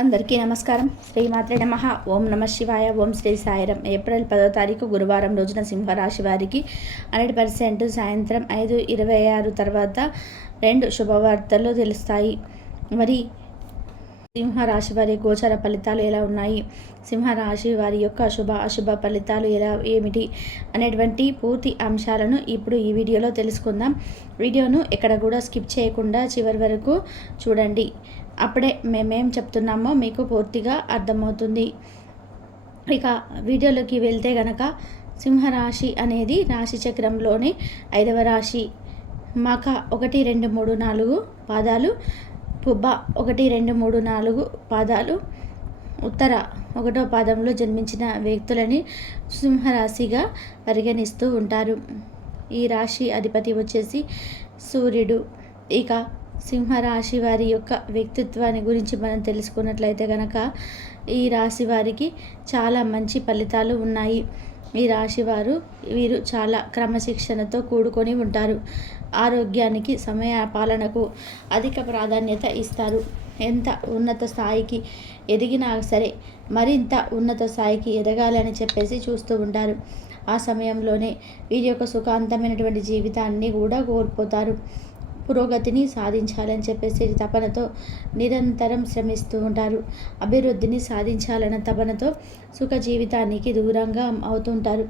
అందరికీ నమస్కారం. శ్రీమాత్రే నమః. ఓం నమ శివాయ. ఓం శ్రీ సాయిరం. ఏప్రిల్ 10వ తారీఖు గురువారం రోజున సింహరాశి వారికి 100% సాయంత్రం 5:26 తర్వాత 2 శుభవార్తలు తెలుస్తాయి. మరి సింహరాశి వారి గోచర ఫలితాలు ఎలా ఉన్నాయి, సింహరాశి వారి యొక్క శుభ అశుభ ఫలితాలు ఏమిటి అనేటువంటి పూర్తి అంశాలను ఇప్పుడు ఈ వీడియోలో తెలుసుకుందాం. వీడియోను ఎక్కడ కూడా స్కిప్ చేయకుండా చివరి వరకు చూడండి. అప్పుడే మేమేం చెప్తున్నామో మీకు పూర్తిగా అర్థమవుతుంది. ఇక వీడియోలోకి వెళ్తే గనక సింహరాశి అనేది రాశి చక్రంలోని 5వ రాశి. మఖ 1, 2, 3, 4 పాదాలు, పుబ్బ 1, 2, 3, 4 పాదాలు, ఉత్తర 1వ పాదంలో జన్మించిన వ్యక్తులని సింహరాశిగా పరిగణిస్తూ ఉంటారు. ఈ రాశి అధిపతి వచ్చేసి సూర్యుడు. ఇక సింహరాశి వారి యొక్క వ్యక్తిత్వాన్ని గురించి మనం తెలుసుకున్నట్లయితే కనుక ఈ రాశి వారికి చాలా మంచి ఫలితాలు ఉన్నాయి. ఈ రాశి వీరు చాలా క్రమశిక్షణతో కూడుకొని ఉంటారు. ఆరోగ్యానికి, సమయ పాలనకు అధిక ప్రాధాన్యత ఇస్తారు. ఎంత ఉన్నత స్థాయికి ఎదిగినా సరే మరింత ఉన్నత స్థాయికి ఎదగాలని చెప్పేసి చూస్తూ ఉంటారు. ఆ సమయంలోనే వీరి యొక్క సుఖాంతమైనటువంటి జీవితాన్ని కూడా కోల్పోతారు. పురోగతిని సాధించాలని చెప్పేసి తపనతో నిరంతరం శ్రమిస్తూ ఉంటారు. అభివృద్ధిని సాధించాలన్న తపనతో సుఖ జీవితానికి దూరంగా అవుతుంటారు.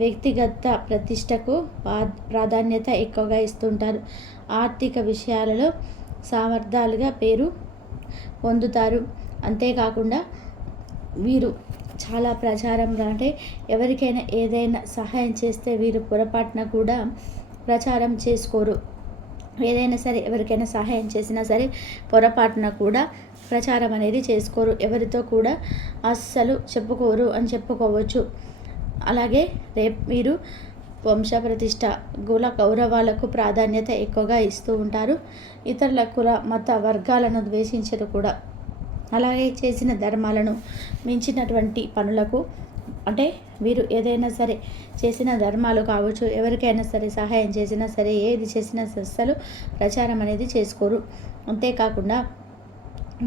వ్యక్తిగత ప్రతిష్టకు ప్రాధాన్యత ఎక్కువగా ఇస్తుంటారు. ఆర్థిక విషయాలలో సామర్థ్యాలుగా పేరు పొందుతారు. అంతేకాకుండా వీరు చాలా ప్రచారంగా, అంటే ఎవరికైనా ఏదైనా సహాయం చేస్తే వీరు పొరపాటున కూడా ప్రచారం చేసుకోరు. ఏదైనా సరే ఎవరికైనా సహాయం చేసినా సరే పొరపాటున కూడా ప్రచారం అనేది చేసుకోరు. ఎవరితో కూడా అస్సలు చెప్పుకోరు అని చెప్పుకోవచ్చు. అలాగే వీరు వంశప్రతిష్ఠ, కుల గౌరవాలకు ప్రాధాన్యత ఎక్కువగా ఇస్తూ ఉంటారు. ఇతరుల కుల మత వర్గాలను ద్వేషించరు కూడా. అలాగే చేసిన ధర్మాలను మించినటువంటి పనులకు, అంటే వీరు ఏదైనా సరే చేసిన ధర్మాలు కావచ్చు, ఎవరికైనా సరే సహాయం చేసినా సరే, ఏది చేసినా అస్సలు ప్రచారం అనేది చేసుకోరు. అంతేకాకుండా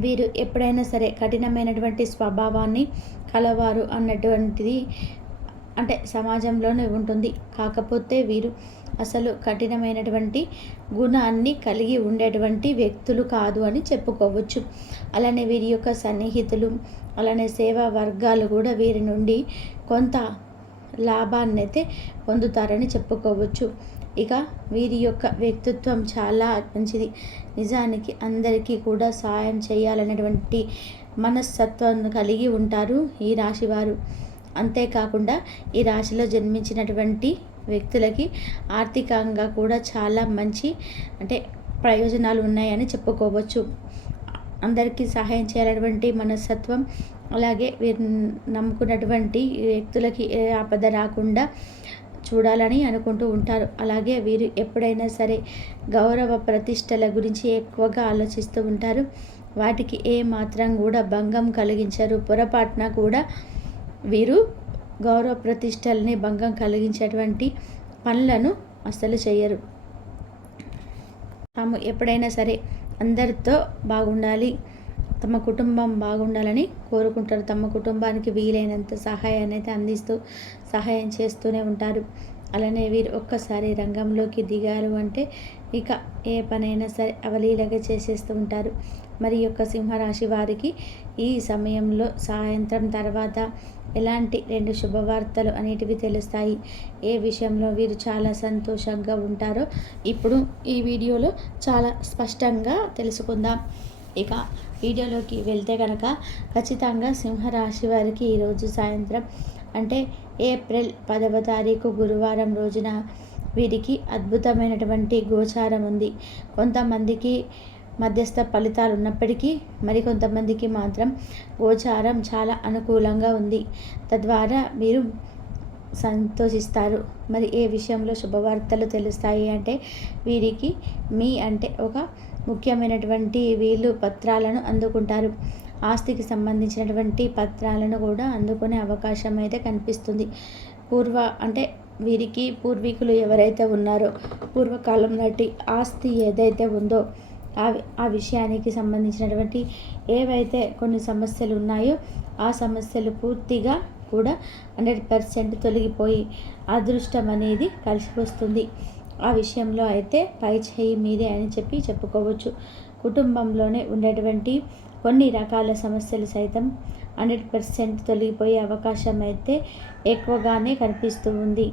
వీరు ఎప్పుడైనా సరే కఠినమైనటువంటి స్వభావాన్ని కలవారు అన్నటువంటిది అంటే సమాజంలోనే ఉంటుంది. కాకపోతే వీరు అసలు కఠినమైనటువంటి గుణాన్ని కలిగి ఉండేటువంటి వ్యక్తులు కాదు అని చెప్పుకోవచ్చు. అలానే వీరి యొక్క సన్నిహితులు, అలానే సేవా వర్గాలు కూడా వీరి నుండి కొంత లాభాన్ని అయితే పొందుతారని చెప్పుకోవచ్చు. ఇక వీరి యొక్క వ్యక్తిత్వం చాలా మంచిది. నిజానికి అందరికీ కూడా సాయం చేయాలనేటువంటి మనస్తత్వం కలిగి ఉంటారు ఈ రాశివారు. అంతేకాకుండా ఈ రాశిలో జన్మించినటువంటి వ్యక్తులకి ఆర్థికంగా కూడా చాలా మంచి, అంటే ప్రయోజనాలు ఉన్నాయని చెప్పుకోవచ్చు. అందరికీ సహాయం చేయాలనేటువంటి మనస్తత్వం, అలాగే వీరు నమ్ముకున్నటువంటి వ్యక్తులకి ఏ ఆపద రాకుండా చూడాలని అనుకుంటూ ఉంటారు. అలాగే వీరు ఎప్పుడైనా సరే గౌరవ ప్రతిష్టల గురించి ఎక్కువగా ఆలోచిస్తూ ఉంటారు. వాటికి ఏ మాత్రం కూడా భంగం కలిగించరు. పొరపాటున కూడా వీరు గౌరవ ప్రతిష్టల్ని భంగం కలిగించేటువంటి పనులను అస్సలు చేయరు. తాము ఎప్పుడైనా సరే అందరితో బాగుండాలి, తమ కుటుంబం బాగుండాలని కోరుకుంటారు. తమ కుటుంబానికి వీలైనంత సహాయాన్ని అయితే అందిస్తూ సహాయం చేస్తూనే ఉంటారు. అలానే వీరు ఒక్కసారి రంగంలోకి దిగారు అంటే ఇక ఏ పనైనా సరే అవలీలగా చేసేస్తూ ఉంటారు. మరి యొక్క సింహరాశి వారికి ఈ సమయంలో సాయంత్రం తర్వాత ఎలాంటి 2 శుభవార్తలు అనేటివి తెలుస్తాయి, ఏ విషయంలో వీరు చాలా సంతోషంగా ఉంటారో ఇప్పుడు ఈ వీడియోలో చాలా స్పష్టంగా తెలుసుకుందాం. ఇక వీడియోలోకి వెళ్తే కనుక ఖచ్చితంగా సింహరాశి వారికి ఈరోజు సాయంత్రం, అంటే ఏప్రిల్ 10వ తారీఖు గురువారం రోజున వీరికి అద్భుతమైనటువంటి గోచారం ఉంది. కొంతమందికి మధ్యస్థ ఫలితాలు ఉన్నప్పటికీ మరికొంతమందికి మాత్రం గోచారం చాలా అనుకూలంగా ఉంది. తద్వారా మీరు సంతోషిస్తారు. మరి ఏ విషయంలో శుభవార్తలు తెలుస్తాయి అంటే వీరికి అంటే ఒక ముఖ్యమైనటువంటి వీళ్ళు పత్రాలను అందుకుంటారు. ఆస్తికి సంబంధించినటువంటి పత్రాలను కూడా అందుకునే అవకాశం అయితే కనిపిస్తుంది. అంటే వీరికి పూర్వీకులు ఎవరైతే ఉన్నారో పూర్వకాలం నాటి ఆస్తి ఏదైతే ఉందో ఆ విషయానికి సంబంధించినటువంటి ఏవైతే కొన్ని సమస్యలు ఉన్నాయో ఆ సమస్యలు పూర్తిగా కూడా 100% తొలగిపోయి అదృష్టం అనేది కలిసి వస్తుంది. ఆ విషయంలో అయితే పై చేయి మీదే అని చెప్పుకోవచ్చు. కుటుంబంలోనే ఉండేటువంటి కొన్ని రకాల సమస్యలు సైతం 100% తొలగిపోయే అవకాశం అయితే ఎక్కువగానే కనిపిస్తూ ఉంది.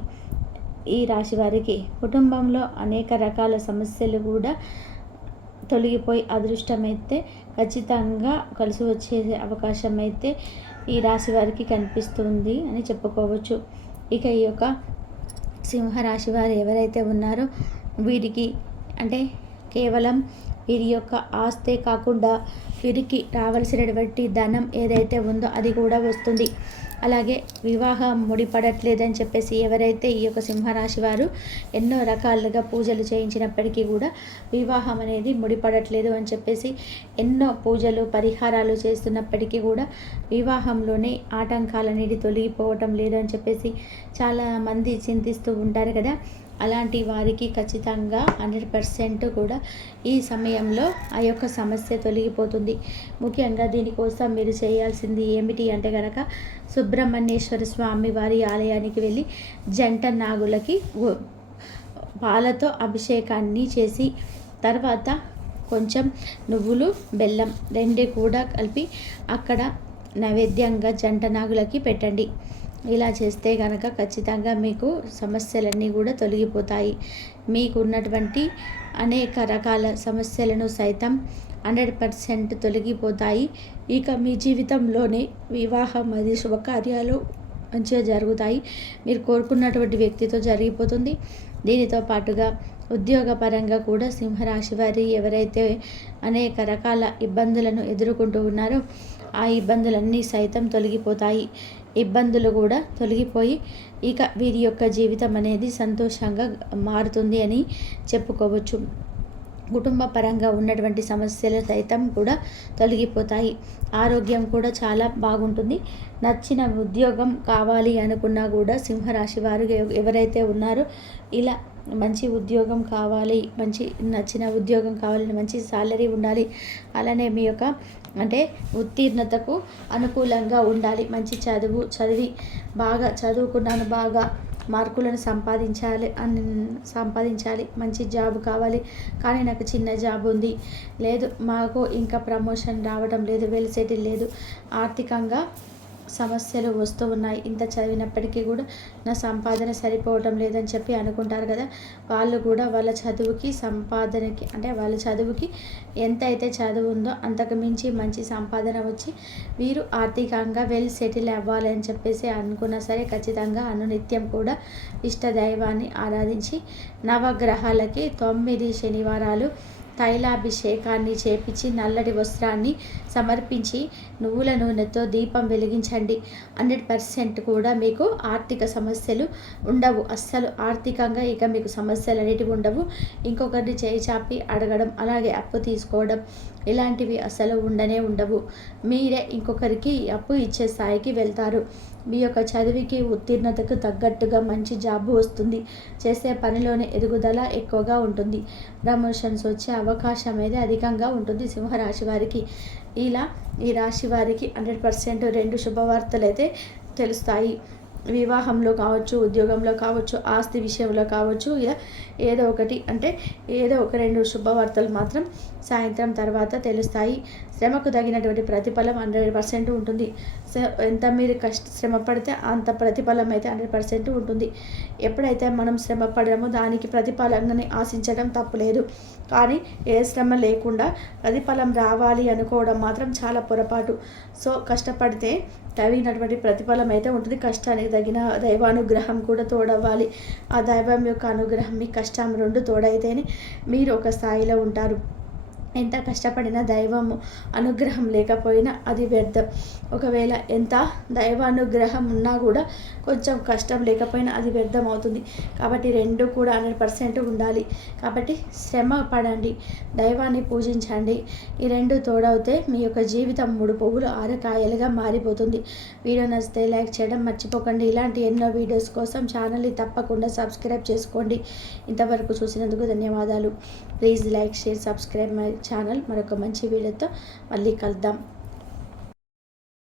ఈ రాశి వారికి కుటుంబంలో అనేక రకాల సమస్యలు కూడా తొలగిపోయి అదృష్టం అయితే ఖచ్చితంగా కలిసి వచ్చే అవకాశం అయితే ఈ రాశి వారికి కనిపిస్తుంది అని చెప్పుకోవచ్చు. ఇక ఈ యొక్క సింహరాశి వారు ఎవరైతే ఉన్నారో వీరికి అంటే కేవలం వీరి యొక్క ఆస్తే కాకుండా వీరికి రావాల్సినటువంటి ధనం ఏదైతే ఉందో అది కూడా వస్తుంది. అలాగే వివాహం ముడిపడట్లేదని చెప్పేసి ఎవరైతే ఈ యొక్క సింహరాశి వారు ఎన్నో రకాలుగా పూజలు చేయించినప్పటికీ కూడా వివాహం అనేది ముడిపడట్లేదు అని చెప్పేసి ఎన్నో పూజలు పరిహారాలు చేస్తున్నప్పటికీ కూడా వివాహంలోనే ఆటంకాలు అనేది తొలగిపోవటం లేదు అని చెప్పేసి చాలామంది చింతిస్తూ ఉంటారు కదా. అలాంటి వారికి ఖచ్చితంగా 100% కూడా ఈ సమయంలో ఆ యొక్క సమస్య తొలగిపోతుంది. ముఖ్యంగా దీనికోసం మీరు చేయాల్సింది ఏమిటి అంటే కనుక సుబ్రహ్మణ్యేశ్వర స్వామి వారి ఆలయానికి వెళ్ళి జంట నాగులకి పాలతో అభిషేకాన్ని చేసి తర్వాత కొంచెం నువ్వులు బెల్లం రెండు కూడా కలిపి అక్కడ నైవేద్యంగా జంట నాగులకి పెట్టండి. ఇలా చేస్తే కనుక ఖచ్చితంగా మీకు సమస్యలన్నీ కూడా తొలగిపోతాయి. మీకు ఉన్నటువంటి అనేక రకాల సమస్యలను సైతం 100% తొలగిపోతాయి. ఇక మీ జీవితంలోనే వివాహం మరియు శుభకార్యాలు మంచిగా జరుగుతాయి. మీరు కోరుకున్నటువంటి వ్యక్తితో జరిగిపోతుంది. దీనితో పాటుగా ఉద్యోగపరంగా కూడా సింహరాశి వారి ఎవరైతే అనేక రకాల ఇబ్బందులను ఎదుర్కొంటూ ఉన్నారో ఆ ఇబ్బందులన్నీ సైతం తొలగిపోతాయి. ఇబ్బందులు కూడా తొలగిపోయి ఇక వీరి యొక్క జీవితం అనేది సంతోషంగా మారుతుంది అని చెప్పుకోవచ్చు. కుటుంబ పరంగా ఉన్నటువంటి సమస్యలు సైతం కూడా తొలగిపోతాయి. ఆరోగ్యం కూడా చాలా బాగుంటుంది. నచ్చిన ఉద్యోగం కావాలి అనుకున్నా కూడా సింహరాశి వారు ఎవరైతే ఉన్నారో ఇలా మంచి ఉద్యోగం కావాలి, మంచి నచ్చిన ఉద్యోగం కావాలని మంచి సాలరీ ఉండాలి, అలానే మీ యొక్క అంటే ఉత్తీర్ణతకు అనుకూలంగా ఉండాలి, మంచి చదివి బాగా చదువుకున్నాను, బాగా మార్కులను సంపాదించాలి, మంచి జాబ్ కావాలి, కానీ నాకు చిన్న జాబ్ ఉంది, లేదు మాకు ఇంకా ప్రమోషన్ రావడం లేదు, వెల్ సెటిల్ లేదు, ఆర్థికంగా సమస్యలు వస్తూ ఉన్నాయి, ఇంత చదివినప్పటికీ కూడా నా సంపాదన సరిపోవటం లేదని చెప్పి అనుకుంటారు కదా. వాళ్ళు కూడా వాళ్ళ చదువుకి సంపాదనకి అంటే వాళ్ళ చదువుకి ఎంత అయితే చదువు ఉందో అంతకు మించి మంచి సంపాదన వచ్చి వీరు ఆర్థికంగా వెల్ సెటిల్ అవ్వాలని చెప్పేసి అనుకున్నా సరే ఖచ్చితంగా అనునిత్యం కూడా ఇష్ట దైవాన్ని ఆరాధించి నవగ్రహాలకి 9 శనివారాలు తైలాభిషేకాన్ని చేపించి నల్లటి వస్త్రాన్ని సమర్పించి నువ్వుల నూనెతో దీపం వెలిగించండి. 100% కూడా మీకు ఆర్థిక సమస్యలు ఉండవు. అస్సలు ఆర్థికంగా ఇక మీకు సమస్యలు అనేటివి ఉండవు. ఇంకొకరిని చేయి చాపి అడగడం, అలాగే అప్పు తీసుకోవడం ఇలాంటివి అసలు ఉండవు. మీరే ఇంకొకరికి అప్పు ఇచ్చే స్థాయికి వెళ్తారు. మీ యొక్క చదువుకి ఉత్తీర్ణతకు తగ్గట్టుగా మంచి జాబ్ వస్తుంది. చేసే పనిలోనే ఎదుగుదల ఎక్కువగా ఉంటుంది. ప్రమోషన్స్ వచ్చే అవకాశం అయితే అధికంగా ఉంటుంది సింహరాశి వారికి. ఇలా ఈ రాశి వారికి 100% 2 శుభవార్తలు అయితే తెలుస్తాయి. వివాహంలో కావచ్చు, ఉద్యోగంలో కావచ్చు, ఆస్తి విషయంలో కావచ్చు, ఇలా ఏదో ఒకటి అంటే ఏదో ఒక 2 శుభవార్తలు మాత్రం సాయంత్రం తర్వాత తెలుస్తాయి. శ్రమకు తగినటువంటి ప్రతిఫలం 100% ఉంటుంది. ఎంత మీరు శ్రమ పడితే అంత ప్రతిఫలం అయితే 100% ఉంటుంది. ఎప్పుడైతే మనం శ్రమ పడమో దానికి ప్రతిఫలంగానే ఆశించడం తప్పులేదు. కానీ ఏ శ్రమ లేకుండా ప్రతిఫలం రావాలి అనుకోవడం మాత్రం చాలా పొరపాటు. సో కష్టపడితే తగినటువంటి ప్రతిఫలం అయితే ఉంటుంది. కష్టానికి తగిన దైవానుగ్రహం కూడా తోడవ్వాలి. ఆ దైవం యొక్క అనుగ్రహం మీ కష్టం 2 తోడైతేనే మీరు ఒక స్థాయిలో ఉంటారు. ఎంత కష్టపడినా దైవము అనుగ్రహం లేకపోయినా అది వ్యర్థం. ఒకవేళ ఎంత దైవానుగ్రహం ఉన్నా కూడా కొంచెం కష్టం లేకపోయినా అది వ్యర్థం అవుతుంది. కాబట్టి 2 కూడా 100% ఉండాలి. కాబట్టి శ్రమ పడండి, దైవాన్ని పూజించండి. ఈ 2 తోడవుతే మీ యొక్క జీవితం 3 పువ్వులు 6 కాయలుగా మారిపోతుంది. వీడియో నచ్చితే లైక్ చేయడం మర్చిపోకండి. ఇలాంటి ఎన్నో వీడియోస్ కోసం ఛానల్ని తప్పకుండా సబ్స్క్రైబ్ చేసుకోండి. ఇంతవరకు చూసినందుకు ధన్యవాదాలు. Please like, share, subscribe my channel. మరొక మంచి వీడియోతో మళ్ళీ కలుద్దాం.